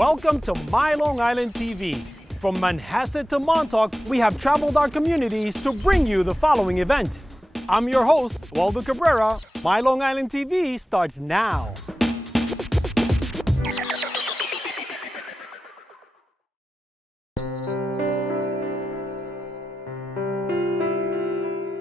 Welcome to My Long Island TV. From Manhasset to Montauk, we have traveled our communities to bring you the following events. I'm your host, Waldo Cabrera. My Long Island TV starts now.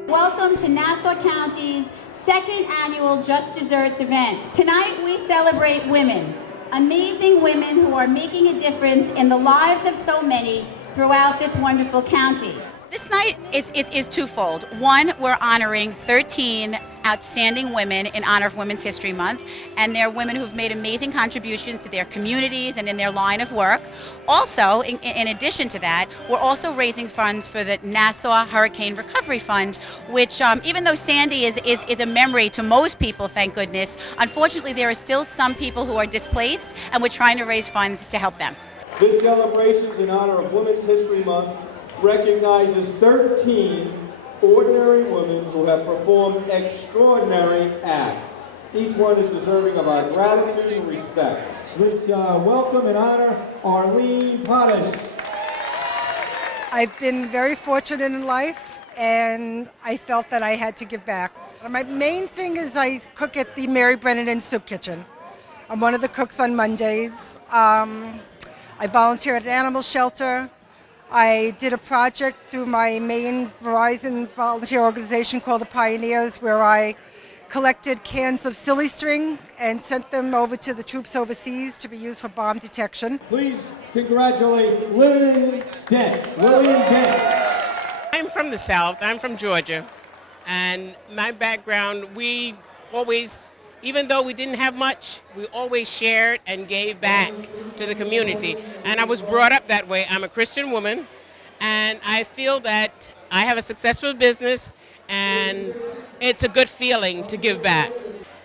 Welcome to Nassau County's second annual Just Desserts event. Tonight we celebrate women, amazing women who are making a difference in the lives of so many throughout this wonderful county. This night is twofold. One, we're honoring 13 outstanding women in honor of Women's History Month, and they're women who've made amazing contributions to their communities and in their line of work. Also, in addition to that, we're also raising funds for the Nassau Hurricane Recovery Fund, which even though Sandy is a memory to most people, thank goodness, unfortunately there are still some people who are displaced, and we're trying to raise funds to help them. This celebration in honor of Women's History Month recognizes 13 ordinary women who have performed extraordinary acts. Each one is deserving of our gratitude and respect. Let's welcome and honor Arlene Pottash. I've been very fortunate in life, and I felt that I had to give back. My main thing is I cook at the Mary Brenner Soup Kitchen. I'm one of the cooks on Mondays. I volunteer at an animal shelter. I did a project through my main Verizon volunteer organization called the Pioneers, where I collected cans of silly string and sent them over to the troops overseas to be used for bomb detection. Please congratulate Lillian Dent. Lillian Dent. I'm from the South. I'm from Georgia. And my background, we always, even though we didn't have much, we always shared and gave back to the community. And I was brought up that way. I'm a Christian woman, and I feel that I have a successful business, and it's a good feeling to give back.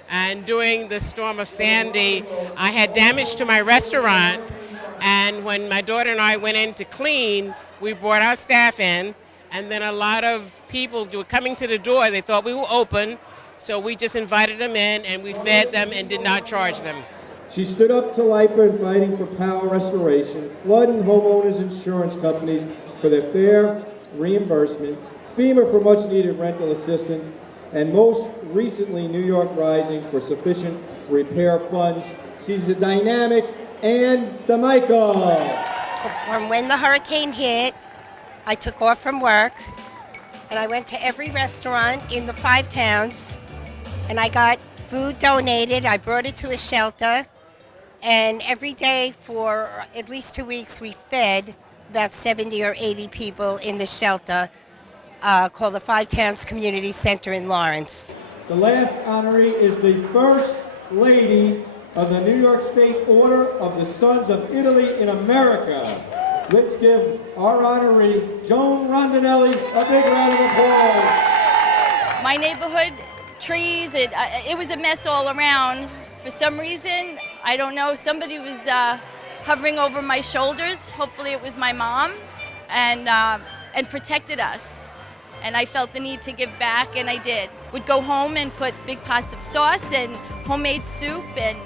And during the storm of Sandy, I had damage to my restaurant, and when my daughter and I went in to clean, we brought our staff in, and then a lot of people were coming to the door. They thought we were open. So we just invited them in, and we fed them and did not charge them. She stood up to LIPA in fighting for power restoration, flood and homeowners insurance companies for their fair reimbursement, FEMA for much needed rental assistance, and most recently New York Rising for sufficient repair funds. She's a dynamic and DeMichael. When the hurricane hit, I took off from work and I went to every restaurant in the 5 towns. And I got food donated. I brought it to a shelter. And every day for at least 2 weeks, we fed about 70 or 80 people in the shelter called the 5 Towns Community Center in Lawrence. The last honoree is the First Lady of the New York State Order of the Sons of Italy in America. Let's give our honoree, Joan Rondinelli, a big round of applause. My neighborhood, trees, it was a mess all around. For some reason, I don't know, somebody was hovering over my shoulders. Hopefully it was my mom, and protected us. And I felt the need to give back, and I did. Would go home and put big pots of sauce and homemade soup, and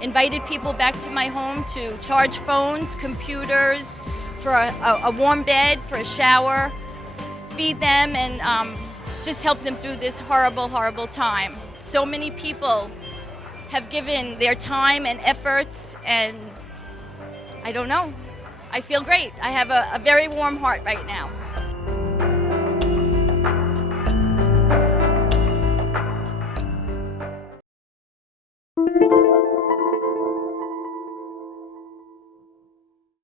invited people back to my home to charge phones, computers, for a warm bed, for a shower, feed them, and just help them through this horrible, horrible time. So many people have given their time and efforts, and I don't know. I feel great. I have a very warm heart right now.